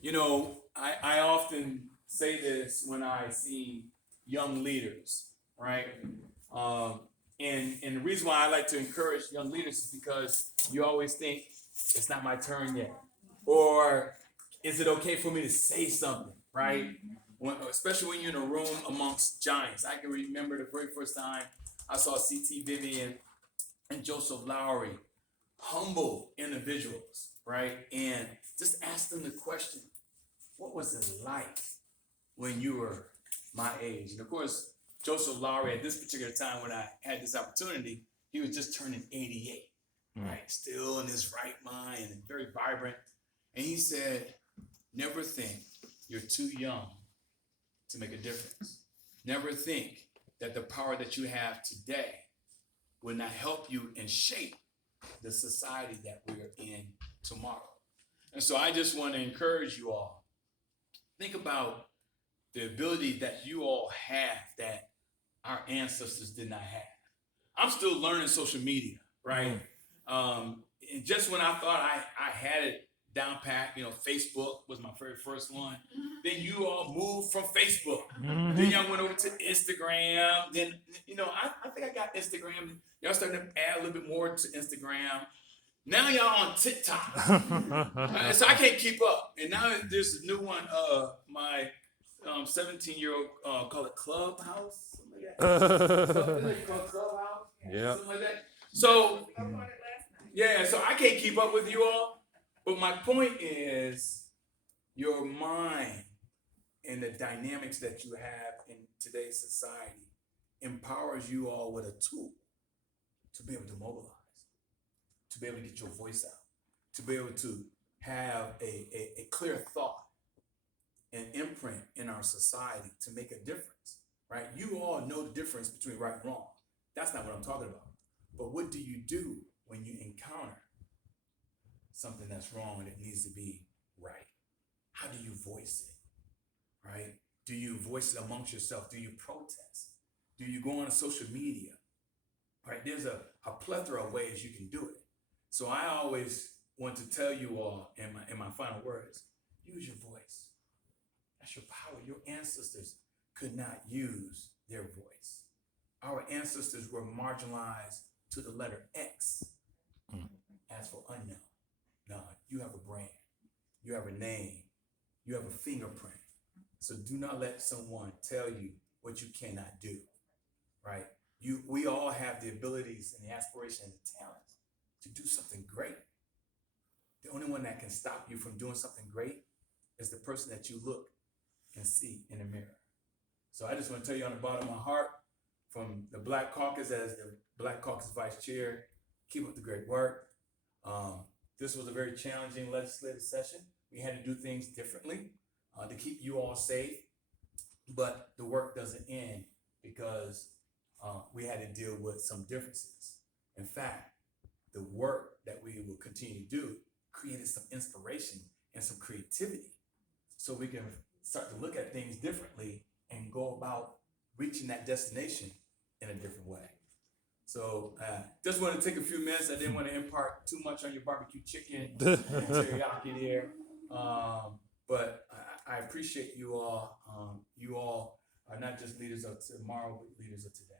You know, I often say this when I see young leaders, right? Um, and the reason why I like to encourage young leaders is because you always think it's not my turn yet, or is it okay for me to say something, right? Especially when you're in a room amongst giants. I can remember the very first time I saw C.T. Vivian and Joseph Lowry, humble individuals, right? And just ask them the question, what was it like when you were my age? And of course, Joseph Lowry, at this particular time when I had this opportunity, he was just turning 88, right? Still in his right mind and very vibrant. And he said, never think you're too young to make a difference. Never think that the power that you have today will not help you and shape the society that we're in tomorrow. And so I just want to encourage you all, think about the ability that you all have that our ancestors did not have. I'm still learning social media, right? And just when I thought I had it down pat, Facebook was my very first one. Then you all moved from Facebook. Then y'all went over to Instagram. Then, I think I got Instagram. Y'all starting to add a little bit more to Instagram. Now y'all on TikTok. So I can't keep up. And now there's a new one, my 17-year-old call it Clubhouse. Something like that. Clubhouse. Yeah. Something like that. So, yeah, so I can't keep up with you all. But my point is, your mind and the dynamics that you have in today's society empowers you all with a tool to be able to mobilize, to be able to get your voice out, to be able to have a clear thought and imprint in our society to make a difference, right? You all know the difference between right and wrong. That's not what I'm talking about. But what do you do when you encounter something that's wrong and it needs to be right? How do you voice it, right? Do you voice it amongst yourself? Do you protest? Do you go on social media, right? There's a plethora of ways you can do it. So I always want to tell you all in my final words, use your voice. That's your power. Your ancestors could not use their voice. Our ancestors were marginalized to the letter X. As for unknown, no, you have a brand, you have a name, you have a fingerprint. So do not let someone tell you what you cannot do, right? We all have the abilities and the aspiration and the talent to do something great. The only one that can stop you from doing something great is the person that you look and see in the mirror. So I just want to tell you on the bottom of my heart, from the Black Caucus as the Black Caucus Vice Chair, keep up the great work. This was a very challenging legislative session. We had to do things differently to keep you all safe, but the work doesn't end because we had to deal with some differences. In fact, the work that we will continue to do created some inspiration and some creativity so we can start to look at things differently and go about reaching that destination in a different way. So just want to take a few minutes. I didn't want to impart too much on your barbecue chicken and teriyaki there. But I appreciate you all. You all are not just leaders of tomorrow, but leaders of today.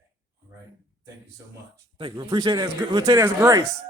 All right. Thank you so much. Thank you. We appreciate that. We'll take that as grace.